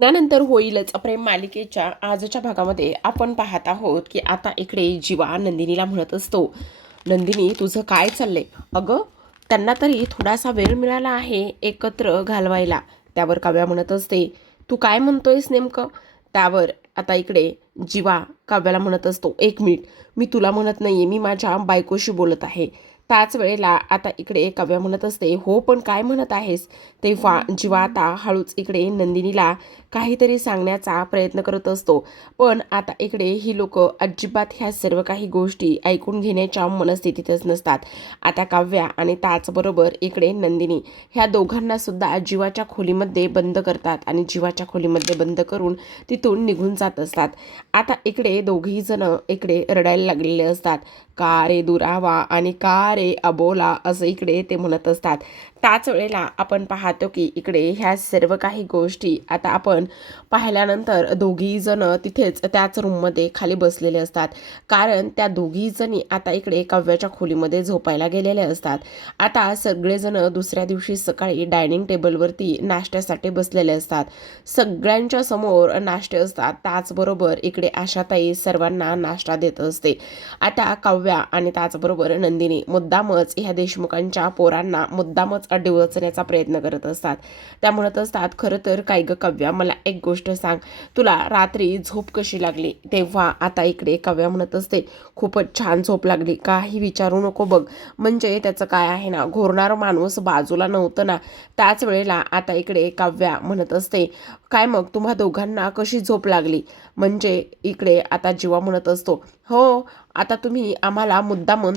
त्यानंतर होईलच प्रेम मालिकेच्या आजच्या भागामध्ये आपण पाहत आहोत की आता इकडे जीवा नंदिनीला म्हणत असतो, नंदिनी तुझं काय चाललंय? अगं त्यांना तरी थोडासा वेळ मिळाला आहे एकत्र घालवायला. त्यावर काव्या म्हणत असते, तू काय म्हणतोयस नेमकं? त्यावर आता इकडे जीवा काव्याला म्हणत असतो, एक मिनिट, मी तुला म्हणत नाहीये, मी माझ्या बायकोशी बोलत आहे. त्याच वेळेला आता इकडे काव्या म्हणत असते, हो पण काय म्हणत आहेस? तेव्हा जीवा आता हळूच इकडे नंदिनीला काहीतरी सांगण्याचा प्रयत्न करत असतो. पण आता इकडे ही लोक अजिबात ह्या सर्व काही गोष्टी ऐकून घेण्याच्या मनस्थितीतच नसतात. आता काव्या आणि त्याचबरोबर इकडे नंदिनी ह्या दोघांना सुद्धा जीवाच्या खोलीमध्ये बंद करतात आणि जीवाच्या खोलीमध्ये बंद करून तिथून निघून जात असतात. आता इकडे दोघेही जण इकडे रडायला लागलेले असतात. का रे दुरावा आणि का रे अबोला असं इकडे ते म्हणत असतात. त्याच वेळेला आपण पाहतो की इकडे ह्या सर्व काही गोष्टी आता आपण पाहिल्यानंतर दोघीही जण तिथेच त्याच रूममध्ये खाली बसलेले असतात. कारण त्या दोघीही जणी आता इकडे काव्याच्या खोलीमध्ये झोपायला गेलेले असतात. आता सगळेजण दुसऱ्या दिवशी सकाळी डायनिंग टेबलवरती नाश्त्यासाठी बसलेले असतात. सगळ्यांच्या समोर नाश्ते असतात. त्याचबरोबर इकडे आशाताई सर्वांना नाश्ता देत असते. आता काव्या आणि त्याचबरोबर नंदिनी मुद्दामच ह्या देशमुखांच्या पोरांना मुद्दामच डिवचण्याचा प्रयत्न करत असतात. त्या म्हणत असतात, खरं तर काय ग काव्या, मला एक गोष्ट सांग, तुला रात्री झोप कशी लागली? तेव्हा आता इकडे काव्या म्हणत असते, खूपच छान झोप लागली, काही विचारू नको बघ. म्हणजे त्याचं काय आहे ना, घोरणारा माणूस बाजूला नव्हतं ना. त्याच वेळेला आता इकडे काव्या म्हणत असते, काय मग तुम्हा दोघांना कशी झोप लागली? म्हणजे इकडे आता जीवा म्हणत असतो, हो आता तुम्ही आम्हाला मुद्दामून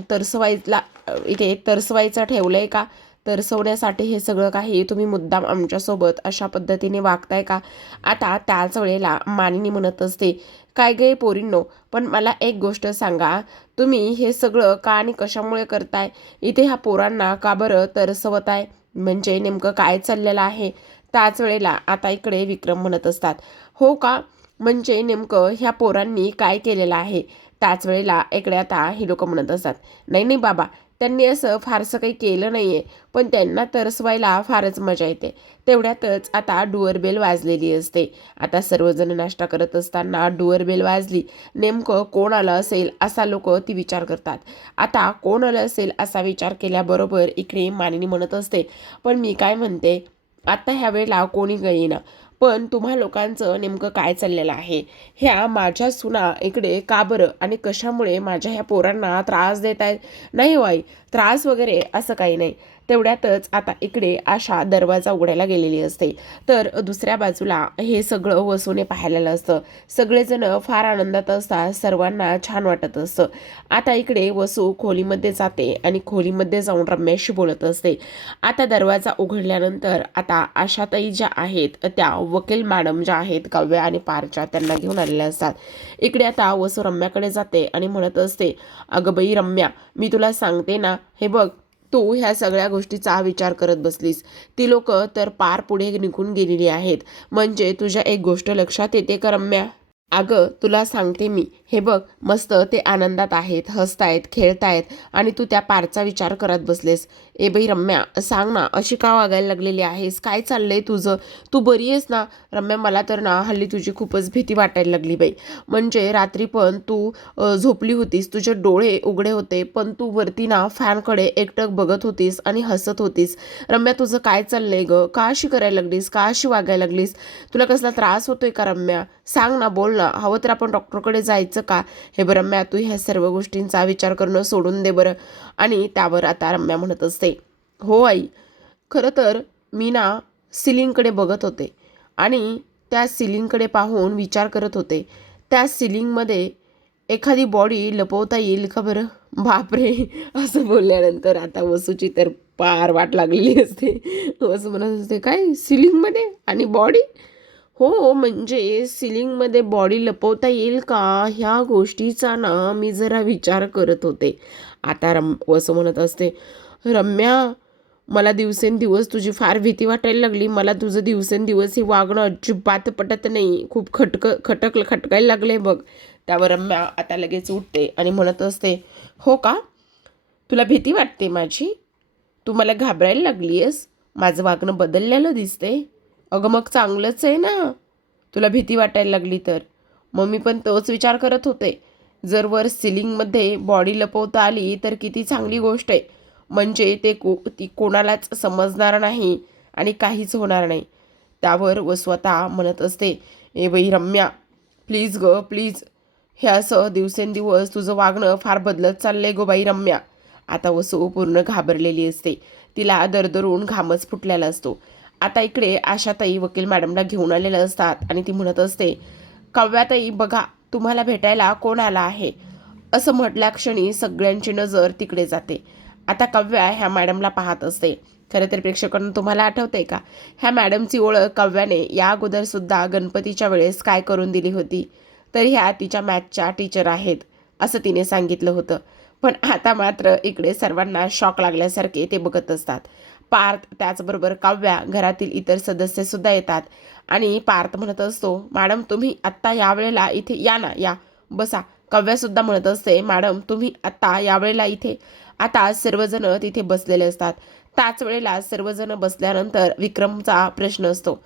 इथे तरसवायचं ठेवलंय का? तरसवण्यासाठी हे सगळं काही तुम्ही मुद्दाम आमच्यासोबत अशा पद्धतीने वागताय का? आता त्याच वेळेला मानिनी म्हणत असते, काय गे पोरींनो, पण मला एक गोष्ट सांगा, तुम्ही हे सगळं का आणि कशामुळे करताय? इथे ह्या पोरांना का बरं तरसवताय? म्हणजे नेमकं काय चाललेलं आहे? त्याच वेळेला आता इकडे विक्रम म्हणत असतात, हो का, म्हणजे नेमकं ह्या पोरांनी काय केलेलं आहे? त्याच वेळेला इकडे आता ही लोक म्हणत असतात, नाही नाही बाबा, त्यांनी असं फारसं काही केलं नाहीये, पण त्यांना तरसवायला फारच मजा येते. तेवढ्यातच आता डुअरबेल वाजलेली असते. आता सर्वजण नाश्ता करत असताना डुअरबेल वाजली. नेमकं कोण आलं असेल असा लोक ती विचार करतात. आता कोण आलं असेल असा विचार केल्याबरोबर इकडे मानिनी म्हणत असते, पण मी काय म्हणते, आता ह्या वेळेला कोणी येईना, पण तुम्हा लोकांचं नेमकं काय चाललेलं आहे? ह्या माझ्या सुना इकडे का बरं आणि कशामुळे माझ्या ह्या पोरांना त्रास देत आहेत? नाही वाई, त्रास वगैरे असं काही नाही. तेवढ्यातच आता इकडे आशा दरवाजा उघडायला गेलेली असते. तर दुसऱ्या बाजूला हे सगळं वसूने पाहिलेलं असतं. सगळेजण फार आनंदात असतात, सर्वांना छान वाटत असतं. आता इकडे वसू खोलीमध्ये जाते आणि खोलीमध्ये जाऊन रम्याशी बोलत असते. आता दरवाजा उघडल्यानंतर आता आशाताई ज्या आहेत त्या वकील मॅडम ज्या आहेत काव्या आणि पारच्या, त्यांना घेऊन आलेल्या असतात. इकडे आता वसू रम्याकडे जाते आणि म्हणत असते, अगं बाई रम्या, मी तुला सांगते ना, हे बघ, तू ह्या सगळ्या गोष्टीचा विचार करत बसलीस, ती लोक तर पार पुढे निघून गेलेली आहेत. म्हणजे तुझ्या एक गोष्ट लक्षात येते का रम्या? अगं तुला सांगते मी, हे बघ, मस्त ते आनंदात आहेत, हसतायत, खेळतायत आणि तू त्या पारचा विचार करत बसलेस. ए बाई रम्या, सांग ना, अशी का वागायला लागलेली आहेस? काय चाललंय तुझं? तू बरी आहेस ना? रम्या, मला तर ना हल्ली तुझी खूपच भीती वाटायला लागली बाई. म्हणजे रात्री पण तू झोपली होतीस, तुझे डोळे उघडे होते, पण तू वरती ना फॅनकडे एकटक बघत होतीस आणि हसत होतीस. रम्या, तुझं काय चाललंय ग? का अशी करायला लागलीस? का अशी वागायला लागलीस? तुला कसला त्रास होतोय का रम्या? सांग ना, बोल ना. हवं तर आपण डॉक्टरकडे जायचं का? हे बरं रम्या, तू ह्या सर्व गोष्टींचा विचार करणं सोडून दे बरं. आणि त्यावर आता रम्या म्हणत असते, हो आई, खरं तर मी ना सिलिंगकडे बघत होते आणि त्या सिलिंगकडे पाहून विचार करत होते, त्या सिलिंगमध्ये एखादी बॉडी लपवता येईल का बरं? बापरे, असं बोलल्यानंतर आता वसूची तर पार वाट लागलेली असते. वसू म्हणत असते, काय सिलिंगमध्ये आणि बॉडी? हो, म्हणजे सिलिंगमध्ये बॉडी लपवता येईल का, ह्या गोष्टीचा ना मी जरा विचार करत होते. आता वसू म्हणत असते, रम्या, मला दिवसेंदिवस तुझी फार भीती वाटायला लागली. मला तुझं दिवसेंदिवस हे वागणं अजिबात पटत नाही. खूप खटकायला लागले बघ. त्यावर रम्या आता लगेच उठते आणि म्हणत असते, हो का, तुला भीती वाटते माझी? तू मला घाबरायला लागली आहेस? माझं वागणं बदललेलं दिसते? अगं मग चांगलंच आहे ना. तुला भीती वाटायला लागली तर. मग मी पण तोच विचार करत होते. जर वर सिलिंगमध्ये बॉडी लपवता आली तर किती चांगली गोष्ट आहे. म्हणजे ती कोणालाच समजणार नाही आणि काहीच होणार नाही. त्यावर व स्वतः म्हणत असते, ए बाई रम्या, प्लीज ग प्लीज. हे असं दिवसेंदिवस तुझं वागणं फार बदलत चाललंय गो बाई रम्या. आता वसू पूर्ण घाबरलेली असते. तिला दरदरून घामच फुटलेला असतो. आता इकडे आशाताई वकील मॅडमला घेऊन आलेल्या असतात आणि ती म्हणत असते, काव्याताई बघा, तुम्हाला भेटायला कोण आला आहे. असं म्हटल्या क्षणी सगळ्यांची नजर तिकडे जाते. आता काव्या ह्या मॅडमला पाहत असते. खरं तर प्रेक्षकांना तुम्हाला आठवतंय का, ह्या मॅडमची ओळख काव्याने या अगोदरसुद्धा गणपतीच्या वेळेस काय करून दिली होती. तर ह्या तिच्या मॅथच्या टीचर आहेत असं तिने सांगितलं होतं. पण आता मात्र इकडे सर्वांना शॉक लागल्यासारखे ते बघत असतात. पार्थ त्याचबरोबर काव्या, घरातील इतर सदस्यसुद्धा येतात आणि पार्थ म्हणत असतो, मॅडम तुम्ही आत्ता यावेळेला इथे या ना, या बसा. काव्यासुद्धा म्हणत असते, मॅडम तुम्ही आत्ता यावेळेला इथे. आता सर्वजण तिथे बसलेले असतात. त्याच वेळेला सर्वजण बसल्यानंतर विक्रमचा प्रश्न असतो,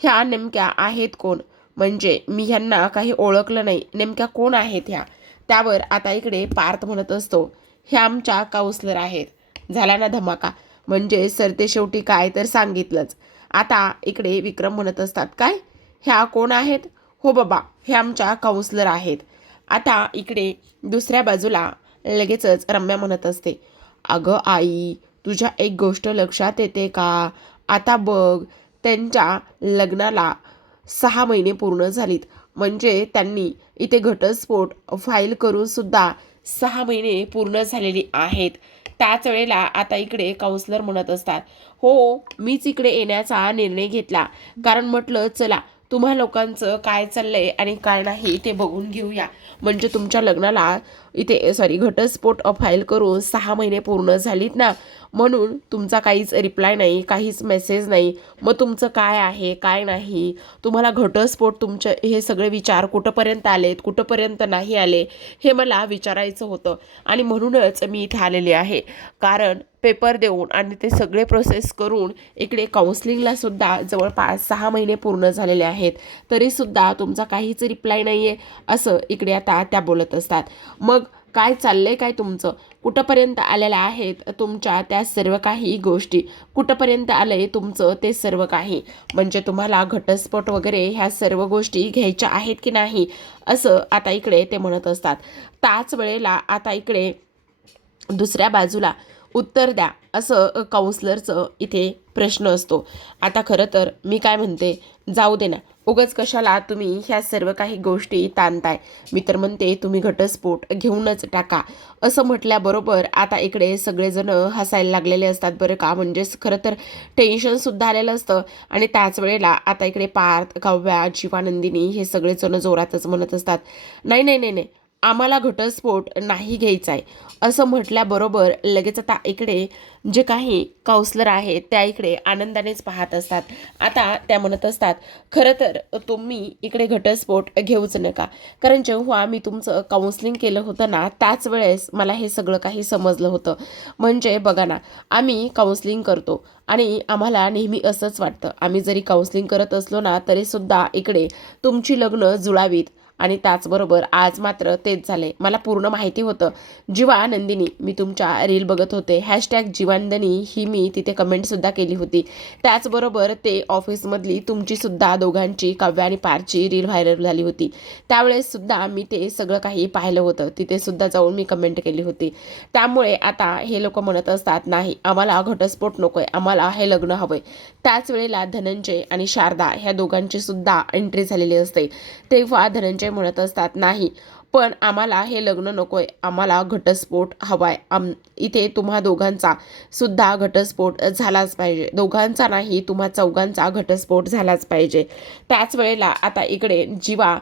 ह्या नेमक्या आहेत कोण. म्हणजे मी ह्यांना काही ओळखलं नाही, नेमक्या कोण आहेत ह्या. त्यावर आता इकडे पार्थ म्हणत असतो, ह्या आमच्या काउन्सलर आहेत. झाला ना धमाका. म्हणजे सरते शेवटी काय तर सांगितलंच. आता इकडे विक्रम म्हणत असतात, काय ह्या कोण आहेत. हो बाबा, हे आमच्या काउन्सलर आहेत. आता इकडे दुसऱ्या बाजूला लगेचच रम्या म्हणत असते, अगं आई, तुझ्या एक गोष्ट लक्षात येते का. आता बघ, त्यांच्या लग्नाला 6 महिने पूर्ण झालीत. म्हणजे त्यांनी इथे घटस्फोट फाईल करून सुद्धा 6 महिने पूर्ण झालेली आहेत. त्याच वेळेला आता इकडे काउन्सलर म्हणत असतात, हो मीच इकडे येण्याचा निर्णय घेतला. कारण म्हटलं चला तुम्हा लोकांचं काय चाललंय आणि काय नाही ते बघून घेऊया. म्हणजे तुमच्या लग्नाला इथे घटस्फोट फाईल करून 6 महिने पूर्ण झालीत ना, म्हणून तुमचा काहीच रिप्लाय नाही, काहीच मेसेज नाही. मग तुमचं काय आहे काय नाही, तुम्हाला घटस्फोट तुमचे हे सगळे विचार कुठंपर्यंत आलेत कुठंपर्यंत नाही आले हे मला विचारायचं होतं. आणि म्हणूनच मी इथे आलेले आहे. कारण पेपर देऊन आणि ते सगळे प्रोसेस करून इकडे काउन्सिलिंगला सुद्धा जवळपास 6 महिने पूर्ण झालेले आहेत, तरीसुद्धा तुमचा काहीच रिप्लाय नाही आहे असं इकडे आता त्या बोलत असतात. मग काय चाललंय काय तुमचं, कुठंपर्यंत आलेल्या आहेत तुमच्या त्या सर्व काही गोष्टी, कुठंपर्यंत आलंय तुमचं ते सर्व काही. म्हणजे तुम्हाला घटस्फोट वगैरे ह्या सर्व गोष्टी घ्यायच्या आहेत की नाही असं आता इकडे ते म्हणत असतात. त्याच वेळेला आता इकडे दुसऱ्या बाजूला उत्तर द्या असं काउन्सलरचं इथे प्रश्न असतो. आता खरं तर मी काय म्हणते, जाऊ दे ना, उगाच कशाला तुम्ही ह्या सर्व काही गोष्टी ताणताय. मी तर म्हणते तुम्ही घटस्फोट घेऊनच टाका. असं म्हटल्याबरोबर आता इकडे सगळेजण हसायला लागलेले असतात बरं का. म्हणजेच खरं तर टेन्शनसुद्धा आलेलं असतं. आणि त्याच वेळेला आता इकडे पार्थ, काव्या, जीवानंदिनी हे सगळेजण जोरातच म्हणत असतात, नाही नाही नाही नाही, आम्हाला घटस्फोट नाही घ्यायचा आहे. असं म्हटल्याबरोबर लगेच आता इकडे जे काही काउन्सलर आहेत त्या इकडे आनंदानेच पाहत असतात. आता त्या म्हणत असतात, खरं तर तुम्ही इकडे घटस्फोट घेऊच नका. कारण जेव्हा मी तुमचं काउन्सिलिंग केलं होतं ना, त्याच वेळेस मला हे सगळं काही समजलं होतं. म्हणजे बघा ना, आम्ही काउन्सिलिंग करतो आणि आम्हाला नेहमी असंच वाटतं, आम्ही जरी काउन्सिलिंग करत असलो ना तरीसुद्धा इकडे तुमची लग्न जुळावीत. आणि त्याचबरोबर आज मात्र तेच झाले. मला पूर्ण माहिती होतं. जीवानंदिनी, मी तुमच्या रील बघत होते, #जीवानंदिनी ही मी तिथे कमेंटसुद्धा केली होती. त्याचबरोबर ते ऑफिसमधली तुमचीसुद्धा दोघांची, काव्या आणि पारची रील व्हायरल झाली होती. त्यावेळेससुद्धा मी ते सगळं काही पाहिलं होतं. तिथेसुद्धा जाऊन मी कमेंट केली होती. त्यामुळे आता हे लोक म्हणत असतात, नाही आम्हाला घटस्फोट नको आहे, आम्हाला हे लग्न हवं आहे. त्याच वेळेला धनंजय आणि शारदा ह्या दोघांची सुद्धा एंट्री झालेली असते. तेव्हा धनंजय म्हणत असतात, नाही पण आम्हाला हे लग्न नको आहे, आम्हाला घटस्फोट हवा आहे. इथे तुम्हा दोघांचा सुद्धा घटस्फोट झालाच पाहिजे. दोघांचा नाही, तुम्हा चौघांचा घटस्फोट झालाच पाहिजे. त्याच वेळेला आता इकडे जीवा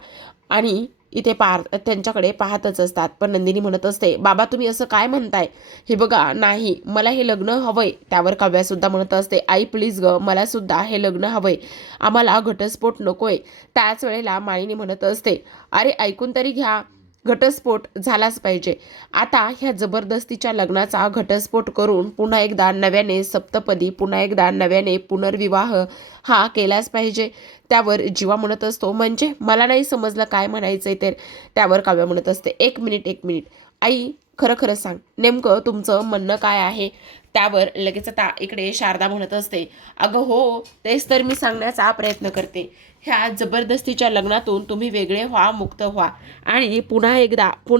आणि इथे त्यांच्याकडे पाहतच असतात. पण नंदिनी म्हणत असते, बाबा तुम्ही असं काय म्हणताय, हे बघा नाही मला हे लग्न हवंय. त्यावर काव्यासुद्धा म्हणत असते, आई प्लीज ग, मला सुद्धा हे लग्न हवंय, आम्हाला घटस्फोट नकोय. त्याच वेळेला माळिनी म्हणत असते, अरे ऐकून तरी घ्या, घटस्फोट झालाच पाहिजे. आता ह्या जबरदस्तीच्या लग्नाचा घटस्फोट करून पुन्हा एकदा नव्याने सप्तपदी, पुन्हा एकदा नव्याने पुनर्विवाह हा केलाच पाहिजे. त्यावर जीवा म्हणत असतो, म्हणजे मला नाही समजलं काय म्हणायचंय ते. त्यावर काव्या म्हणत असते, एक मिनिट आई, खरं खरं सांग, नेमकं तुमचं म्हणणं काय आहे? त्यावर लगेच आता इकडे शारदा म्हणत असते, अगं हो, तेच तर मी सांगण्याचा प्रयत्न करते. ह्या जबरदस्तीच्या लग्नातून तुम्ही वेगळे व्हा, मुक्त व्हा आणि पुन्हा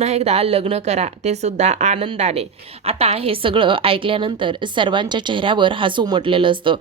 एकदा लग्न करा, ते सुद्धा आनंदाने. आता हे सगळं ऐकल्यानंतर सर्वांच्या चेहऱ्यावर हसू उमटलेलं असतं.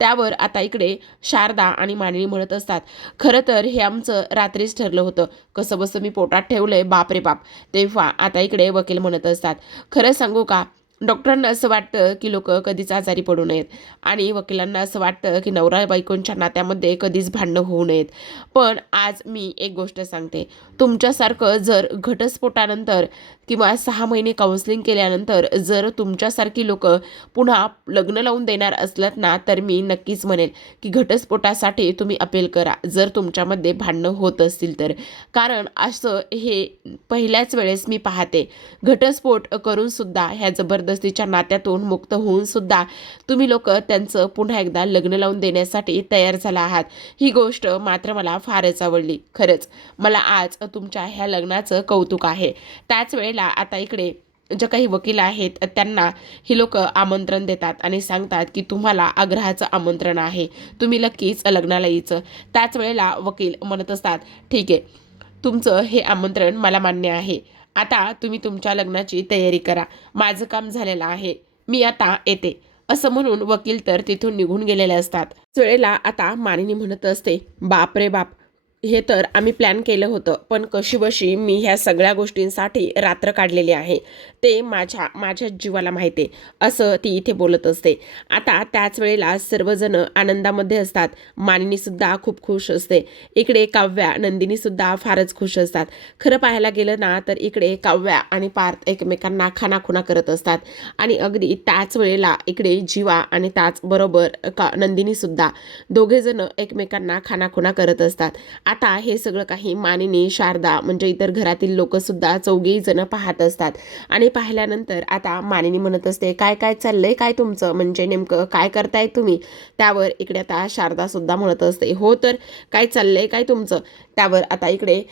त्यावर आता इकडे शारदा आणि मानिनी म्हणत असतात, खरं तर हे आमचं रात्रीच ठरलं होतं, कसं बसं मी पोटात ठेवलंय, बाप रे बाप. तेव्हा आता इकडे वकील म्हणत असतात, खरं सांगू का, डॉक्टरांना असं वाटतं की लोक कधीच आजारी पडू नयेत आणि वकिलांना असं वाटतं की नवरा बायकोंच्या नात्यामध्ये कधीच भांडणं होऊ नयेत. पण आज मी एक गोष्ट सांगते, तुमच्यासारखं जर घटस्फोटानंतर किंवा 6 महिने काउन्सिलिंग केल्यानंतर जर तुमच्यासारखी लोक पुन्हा लग्न लावून देणार असलात ना, तर मी नक्कीच म्हणेल की घटस्फोटासाठी तुम्ही अपील करा, जर तुमच्यामध्ये भांडणं होत असतील तर. कारण असं हे पहिल्याच वेळेस मी पाहते. घटस्फोट करून सुद्धा ह्या जबरदस्तीच्या नात्यातून मुक्त होऊन सुद्धा तुम्ही लोक त्यांचं पुन्हा एकदा लग्न लावून देण्यासाठी तयार झाला आहात. ही गोष्ट मात्र मला फारच आवडली. खरंच मला आज तुमच्या ह्या लग्नाचं कौतुक आहे. त्याच वेळेला आता इकडे जे काही वकील आहेत त्यांना ही लोक आमंत्रण देतात आणि सांगतात की तुम्हाला आग्रहाचं आमंत्रण आहे, तुम्ही नक्कीच लग्नाला यायचं. त्याच वेळेला वकील म्हणत असतात, ठीक आहे, तुमचं हे आमंत्रण मला मान्य आहे. आता तुम्ही तुमच्या लग्नाची तयारी करा, माझं काम झालेलं आहे, मी आता येते. असं म्हणून वकील तर तिथून निघून गेलेले असतात. त्याच वेळेला आता मानिनी म्हणत असते, बाप रे बाप, हे तर आम्ही प्लॅन केलं होतं, पण कशीबशी मी ह्या सगळ्या गोष्टींसाठी रात्र काढलेली आहे, ते माझ्या जीवाला माहिती आहे, असं ती इथे बोलत असते. आता त्याच वेळेला सर्वजण आनंदामध्ये असतात. मानिनीसुद्धा खूप खुश असते. इकडे काव्या, नंदिनीसुद्धा फारच खुश असतात. खरं पाहायला गेलं ना, तर इकडे काव्या आणि पार्थ एकमेकांना खानाखुणा करत असतात आणि अगदी त्याच वेळेला इकडे जीवा आणि त्याचबरोबर नंदिनीसुद्धा दोघेजण एकमेकांना खानाखुणा करत असतात. आता हे सगळं काही मानिनी, शारदा म्हणजे इतर घरातील लोकसुद्धा चौघेही जण पाहत असतात आणि पाहिल्यानंतर आता मानिनी म्हणत असते, काय काय चाललंय काय तुमचं, म्हणजे नेमकं काय करताय तुम्ही? त्यावर इकडे आता शारदा सुद्धा म्हणत असते, हो तर काय चाललंय काय तुमचं? त्यावर आता इकडे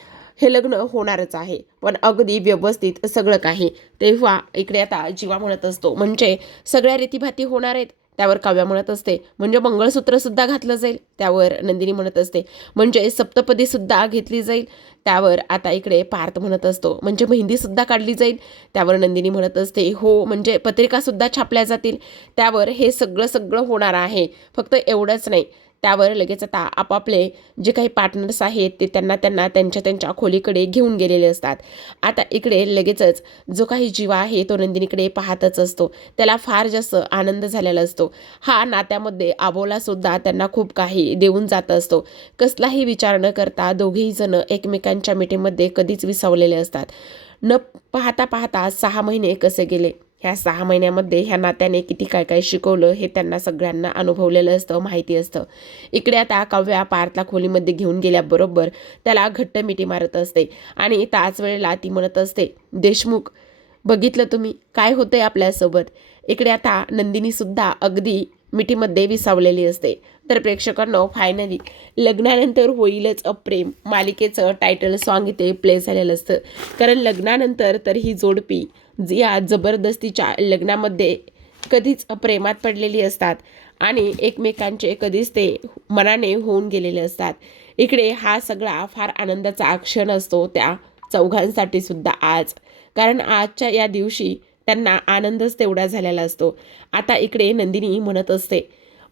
हे लग्न होणारच आहे, पण अगदी व्यवस्थित सगळं काही. तेव्हा इकडे आता जीवा म्हणत असतो, म्हणजे सगळ्या रीतीभाती होणार आहेत? त्यावर काव्या म्हणत असते, म्हणजे मंगळसूत्र सुद्धा घातलं जाईल? त्यावर नंदिनी म्हणत असते, म्हणजे सप्तपदी सुद्धा घेतली जाईल? त्यावर आता इकडे पार्थ म्हणत असतो, म्हणजे मेहंदी सुद्धा काढली जाईल? त्यावर नंदिनी म्हणत असते, हो, म्हणजे पत्रिका सुद्धा छापल्या जातील? त्यावर हे सगळं सगळं होणार आहे, फक्त एवढंच नाही. त्यावर लगेच आता आपापले जे काही पार्टनर्स आहेत ते त्यांना त्यांच्या खोलीकडे घेऊन गेलेले असतात. आता इकडे लगेचच जो काही जीवा आहे तो नंदिनीकडे पाहतच असतो. त्याला फार जास्त आनंद झालेला असतो. हा नात्यामध्ये आबोला सुद्धा त्यांना खूप काही देऊन जात असतो. कसलाही विचार न करता दोघेही जण एकमेकांच्या मिठीमध्ये कधीच विसावलेले असतात. न पाहता पाहता 6 महिने कसे गेले. ह्या 6 महिन्यामध्ये ह्या नात्याने किती काय काय शिकवलं हे त्यांना सगळ्यांना अनुभवलेलं असतं, माहिती असतं. इकडे आता काव्या पार्थला खोलीमध्ये घेऊन गेल्याबरोबर त्याला घट्ट मिठी मारत असते आणि त्याच वेळेला ती म्हणत असते, देशमुख, बघितलं तुम्ही काय होतंय आपल्यासोबत? इकडे आता नंदिनीसुद्धा अगदी मिठीमध्ये विसावलेली असते. तर प्रेक्षकांनो, फायनली लग्नानंतर होईलच प्रेम मालिकेचं टायटल सॉन्ग इथे प्ले झालेलं असतं. कारण लग्नानंतर तर ही जोडपी या जबरदस्तीच्या लग्नामध्ये कधीच प्रेमात पडलेली असतात आणि एकमेकांचे कधीच ते मनाने होऊन गेलेले असतात. इकडे हा सगळा फार आनंदाचा क्षण असतो त्या चौघांसाठी सुद्धा आज. कारण आजच्या या दिवशी त्यांना आनंदच तेवढा झालेला असतो. आता इकडे नंदिनी म्हणत असते,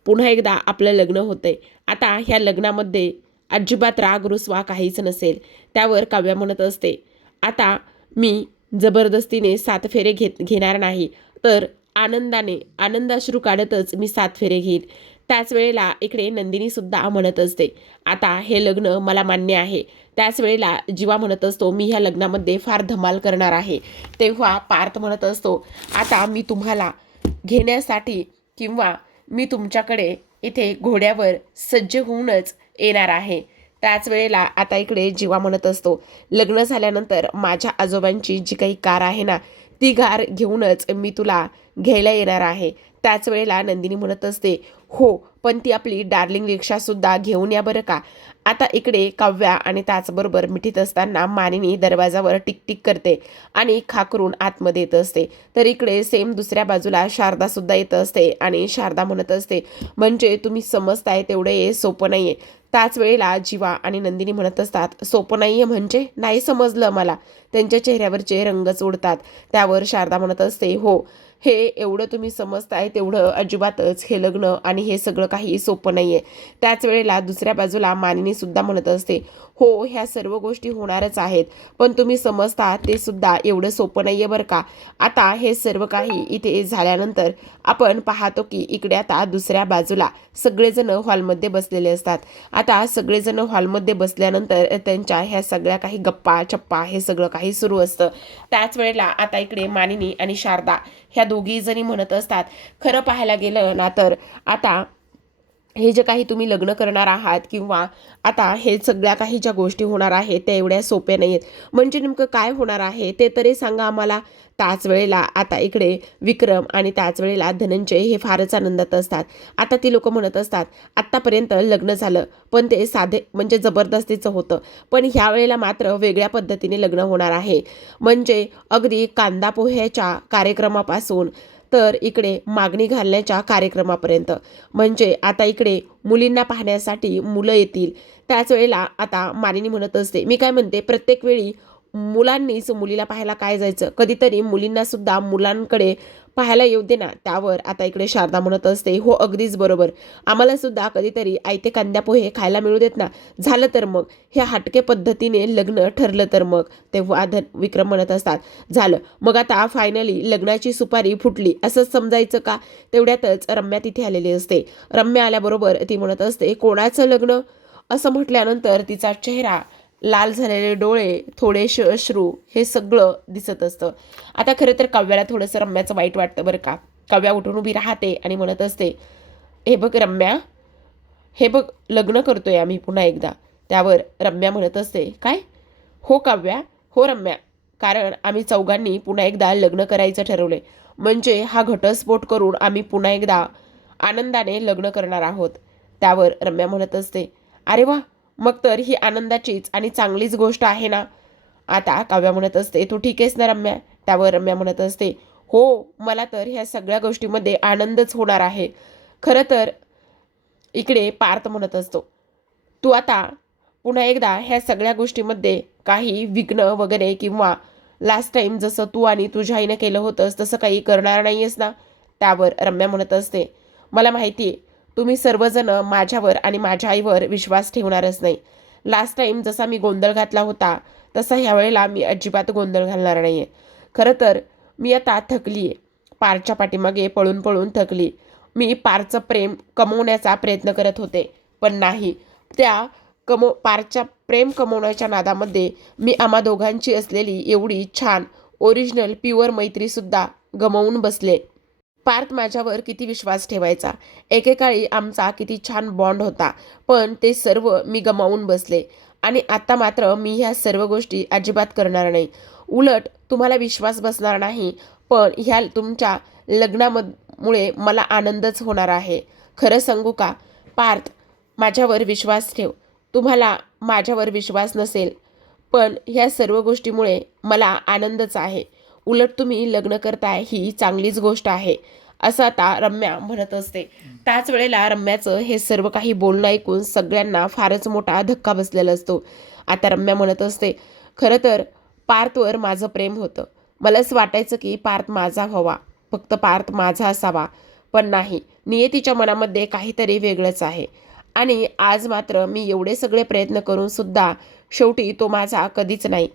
पुन्हा एकदा आपलं लग्न होतंय, आता ह्या लग्नामध्ये अजिबात राग रुसवा काहीच नसेल. त्यावर काव्या म्हणत असते, आता मी जबरदस्तीने 7 फेरे घेणार नाही, तर आनंदाश्रू काढतच मी 7 फेरे घेईन. त्याच वेळेला इकडे नंदिनीसुद्धा म्हणत असते, आता हे लग्न मला मान्य आहे. त्याच वेळेला जीवा म्हणत असतो, मी ह्या लग्नामध्ये फार धमाल करणार आहे. तेव्हा पार्थ म्हणत असतो, आता मी तुम्हाला घेण्यासाठी किंवा मी तुमच्याकडे इथे घोड्यावर सज्ज होऊनच येणार आहे. त्याच वेळेला आता इकडे जीवा म्हणत असतो, लग्न झाल्यानंतर माझ्या आजोबांची जी काही कार आहे ना, ती कार घेऊनच मी तुला घ्यायला येणार आहे. त्याच वेळेला नंदिनी म्हणत असते, हो पण ती आपली डार्लिंग रिक्षासुद्धा घेऊन या बरं का. आता इकडे काव्या आणि त्याचबरोबर मिठीत असताना मानिनी दरवाजावर टिकटिक करते आणि खाकरून आतमध्ये येत असते. तर इकडे सेम दुसऱ्या बाजूला शारदासुद्धा येत असते आणि शारदा म्हणत असते, म्हणजे तुम्ही समजताय तेवढे सोपं नाही आहे. त्याच वेळेला जीवा आणि नंदिनी म्हणत असतात, सोपं नाही आहे म्हणजे नाही समजलं मला. त्यांच्या चेहऱ्यावरचे रंगच उडतात. त्यावर शारदा म्हणत असते, हो हे एवढं तुम्ही समजताय तेवढं अजिबातच हे लग्न आणि हे सगळं काही सोपं नाही आहे. त्याच वेळेला दुसऱ्या बाजूला मानिनी सुद्धा म्हणत असते, हो ह्या सर्व गोष्टी होणारच आहेत, पण तुम्ही समजता ते सुद्धा एवढं सोपं नाही आहे बरं का. आता हे सर्व काही इथे झाल्यानंतर आपण पाहतो की इकडे आता दुसऱ्या बाजूला सगळेजण हॉलमध्ये बसलेले असतात. आता सगळेजण हॉलमध्ये बसल्यानंतर त्यांच्या ह्या सगळ्या काही गप्पा चप्पा हे सगळं काही सुरू असतं. त्याच वेळेला आता इकडे मानिनी आणि शारदा ह्या दोघी जणी म्हणत असतात, खरं पाहायला गेलं ना तर आता हे जे काही तुम्ही लग्न करणार आहात किंवा आता हे सगळ्या काही ज्या गोष्टी होणार आहेत त्या एवढ्या सोप्या नाही आहेत. म्हणजे नेमकं काय होणार आहे ते तरी सांगा आम्हाला. त्याच वेळेला आता इकडे विक्रम आणि त्याच वेळेला धनंजय हे फारच आनंदात असतात. आता ती लोक म्हणत असतात, आत्तापर्यंत लग्न झालं पण ते साधे म्हणजे जबरदस्तीचं होतं, पण ह्या वेळेला मात्र वेगळ्या पद्धतीने लग्न होणार आहे. म्हणजे अगदी कांदा पोह्याच्या कार्यक्रमापासून तर इकडे मागणी घालण्याच्या कार्यक्रमापर्यंत. म्हणजे आता इकडे मुलींना पाहण्यासाठी मुलं येतील. त्याच वेळेला आता मानिनी म्हणत असते, मी काय म्हणते प्रत्येक वेळी मुलांनीच मुलीला पाहायला काय जायचं, कधीतरी मुलींना सुद्धा मुलांकडे पाहायला येऊ दे ना. त्यावर आता इकडे शारदा म्हणत असते, हो अगदीच बरोबर, आम्हाला सुद्धा कधीतरी आयते कांद्या पोहे खायला मिळू देत ना. झालं तर मग ह्या हटके पद्धतीने लग्न ठरलं तर मग. तेव्हा विक्रम म्हणत असतात, झालं मग आता फायनली लग्नाची सुपारी फुटली असंच समजायचं का. तेवढ्यातच रम्या तिथे आलेली असते. रम्या आल्याबरोबर ती म्हणत असते, कोणाचं लग्न असं म्हटल्यानंतर तिचा चेहरा, लाल झालेले डोळे, थोडेसे अश्रू हे सगळं दिसत असतं. आता खरं तर काव्याला थोडंसं रम्याचं वाईट वाटतं बरं का. काव्या उठून उभी राहते आणि म्हणत असते, हे बघ रम्या, हे बघ लग्न करतोय आम्ही पुन्हा एकदा. त्यावर रम्या म्हणत असते, काय हो काव्या, हो रम्या, कारण आम्ही चौघांनी पुन्हा एकदा लग्न करायचं ठरवलंय. म्हणजे हा घटस्फोट करून आम्ही पुन्हा एकदा आनंदाने लग्न करणार आहोत. त्यावर रम्या म्हणत असते, अरे वा, मग तर ही आनंदाचीच आणि चांगलीच गोष्ट आहे ना. आता काव्या म्हणत असते, तू ठीक आहेस ना रम्या. त्यावर रम्या म्हणत असते, हो मला तर ह्या सगळ्या गोष्टीमध्ये आनंदच होणार आहे. खरं तर इकडे पार्थ म्हणत असतो, तू आता पुन्हा एकदा ह्या सगळ्या गोष्टीमध्ये काही विघ्न वगैरे किंवा लास्ट टाइम जसं तू आणि तुझ्या आईनं केलं होतंस तसं काही करणार नाही आहेस ना. त्यावर रम्या म्हणत असते, मला माहिती आहे तुम्ही सर्वजण माझ्यावर आणि माझ्या आईवर विश्वास ठेवणारच नाही. लास्ट टाइम जसा मी गोंधळ घातला होता तसा ह्यावेळेला मी अजिबात गोंधळ घालणार नाही आहे. खरं तर मी आता थकली आहे. पारच्या पाठीमागे पळून पळून थकली. मी पारचं प्रेम कमवण्याचा प्रयत्न करत होते, पण नाही, त्या पारच्या प्रेम कमवण्याच्या नादामध्ये मी आम्हा दोघांची असलेली एवढी छान ओरिजिनल प्युअर मैत्रीसुद्धा गमावून बसले. पार्थ माझ्यावर किती विश्वास ठेवायचा, एकेकाळी आमचा किती छान बॉन्ड होता, पण ते सर्व मी गमावून बसले. आणि आता मात्र मी ह्या सर्व गोष्टी अजिबात करणार नाही. उलट तुम्हाला विश्वास बसणार नाही, पण ह्या तुमच्या लग्नामुळे मला आनंदच होणार आहे. खरं सांगू का पार्थ, माझ्यावर विश्वास ठेव. तुम्हाला माझ्यावर विश्वास नसेल, पण ह्या सर्व गोष्टीमुळे मला आनंदच आहे. उलट तुम्ही लग्न करताय ही चांगलीच गोष्ट आहे, असं आता रम्या म्हणत असते. त्याच वेळेला रम्याचं हे सर्व काही बोलणं ऐकून सगळ्यांना फारच मोठा धक्का बसलेला असतो. आता रम्या म्हणत असते, खरं तर पार्थवर माझं प्रेम होतं. मलाच वाटायचं की पार्थ माझा व्हावा, फक्त पार्थ माझा असावा, पण नाही, नियतीच्या मनामध्ये काहीतरी वेगळंच आहे. आणि आज मात्र मी एवढे सगळे प्रयत्न करून सुद्धा शेवटी तो माझा कधीच नाही.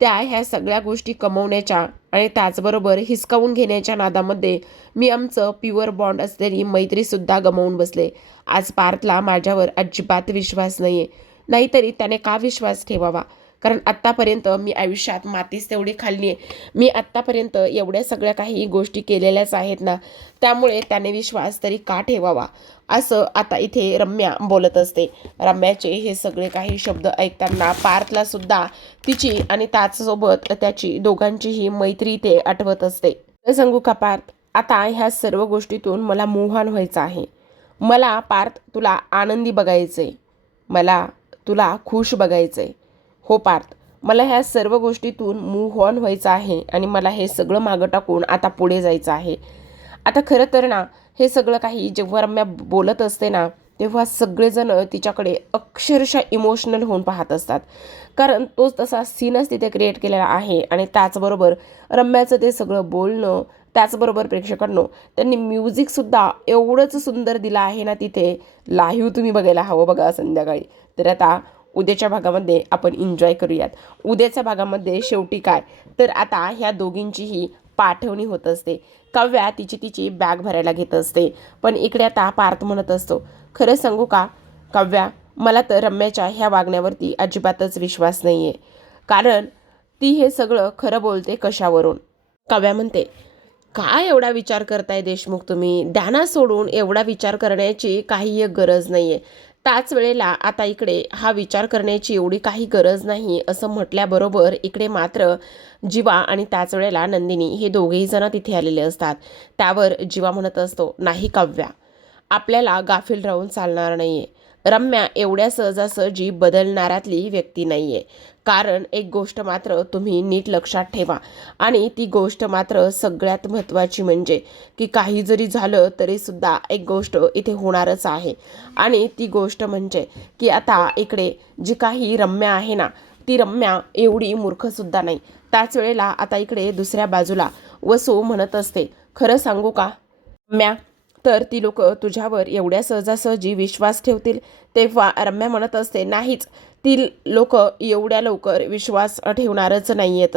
ह्या सगळ्या गोष्टी कमवण्याच्या आणि त्याचबरोबर हिसकावून घेण्याच्या नादामध्ये मी आमचं प्युअर बॉन्ड असलेली मैत्रीसुद्धा गमावून बसले. आज पार्थला माझ्यावर अजिबात विश्वास नाही आहे. नाहीतरी त्याने का विश्वास ठेवावा. कारण आत्तापर्यंत मी आयुष्यात मातीच तेवढी खाल्ली आहे, मी आत्तापर्यंत एवढ्या सगळ्या काही गोष्टी केलेल्याच आहेत ना, त्यामुळे त्याने विश्वास तरी का ठेवावा, असं आता इथे रम्या बोलत असते. रम्याचे हे सगळे काही शब्द ऐकताना पार्थला सुद्धा तिची आणि त्याचसोबत त्याची दोघांचीही मैत्री ते आठवत असते. सांगू का पार्थ, आता ह्या सर्व गोष्टीतून मला मोहन व्हायचं आहे. मला पार्थ तुला आनंदी बघायचंय, मला तुला खुश बघायचंय. हो पार्थ, मला ह्या सर्व गोष्टीतून मूव्ह ऑन व्हायचं आहे आणि मला हे सगळं मागं टाकून आता पुढे जायचं आहे. आता खरं तर ना, हे सगळं काही जेव्हा रम्या बोलत असते ना, तेव्हा सगळेजण तिच्याकडे अक्षरशः इमोशनल होऊन पाहत असतात. कारण तोच तसा सीनच तिथे क्रिएट केलेला आहे आणि त्याचबरोबर रम्याचं ते सगळं बोलणं, त्याचबरोबर प्रेक्षकांनो त्यांनी म्युझिकसुद्धा एवढंच सुंदर दिलं आहे ना तिथे. लाईव्ह तुम्ही बघायला हवं बघा संध्याकाळी. तर आता उद्याच्या भागामध्ये आपण एन्जॉय करूयात. उद्याच्या भागामध्ये शेवटी काय, तर आता ह्या दोघींचीही पाठवणी होत असते. काव्या तिची बॅग भरायला घेत असते, पण इकडे आता पार्थ म्हणत असतो, खरं सांगू का काव्या, मला तर रम्याच्या ह्या वागण्यावरती अजिबातच विश्वास नाही आहे. कारण ती हे सगळं खरं बोलते कशावरून. काव्या म्हणते, काय एवढा विचार करताय देशमुख तुम्ही, ध्याना सोडून एवढा विचार करण्याची काही एक गरज नाही आहे. त्याच वेळेला आता इकडे हा विचार करण्याची एवढी काही गरज नाही असं म्हटल्याबरोबर इकडे मात्र जीवा आणि त्याच वेळेला नंदिनी हे दोघेही जण तिथे आलेले असतात. त्यावर जीवा म्हणत असतो, नाही काव्या, आपल्याला गाफील राहून चालणार नाहीये. रम्या एवढ्या सहजासहजी बदलणाऱ्यातली व्यक्ती नाहीये. कारण एक गोष्ट मात्र तुम्ही नीट लक्षात ठेवा, आणि ती गोष्ट मात्र सगळ्यात महत्त्वाची म्हणजे की काही जरी झालं तरी सुद्धा एक गोष्ट इथे होणारच आहे. आणि ती गोष्ट म्हणजे की आता इकडे जी काही रम्या आहे ना, ती रम्या एवढी मूर्खसुद्धा नाही. त्याच वेळेला आता इकडे दुसऱ्या बाजूला वसू म्हणत असते, खरं सांगू का रम्या, तर ती लोक तुझ्यावर एवढ्या सहजासहजी विश्वास ठेवतील. तेव्हा रम्या म्हणत असते, नाहीच, ती लोक एवढ्या लवकर विश्वास ठेवणारच नाही आहेत.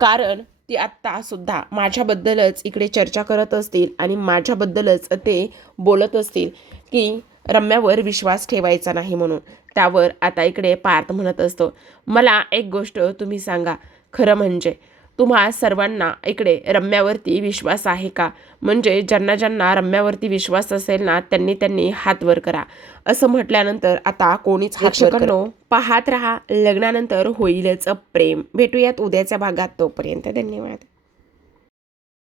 कारण ती आत्तासुद्धा माझ्याबद्दलच इकडे चर्चा करत असतील आणि माझ्याबद्दलच ते बोलत असतील की रम्यावर विश्वास ठेवायचा नाही म्हणून. त्यावर आता इकडे पार्थ म्हणत असतो, मला एक गोष्ट तुम्ही सांगा, खरं म्हणजे तुम्हा सर्वांना इकडे रम्यावरती विश्वास आहे का? म्हणजे ज्यांना ज्यांना रम्यावरती विश्वास असेल ना, त्यांनी त्यांनी हात वर करा. असं म्हटल्यानंतर आता कोणीच हात वर करत. पाहत रहा, लग्नानंतर होईलच प्रेम. भेटूयात उद्याच्या भागात. तोपर्यंत धन्यवाद.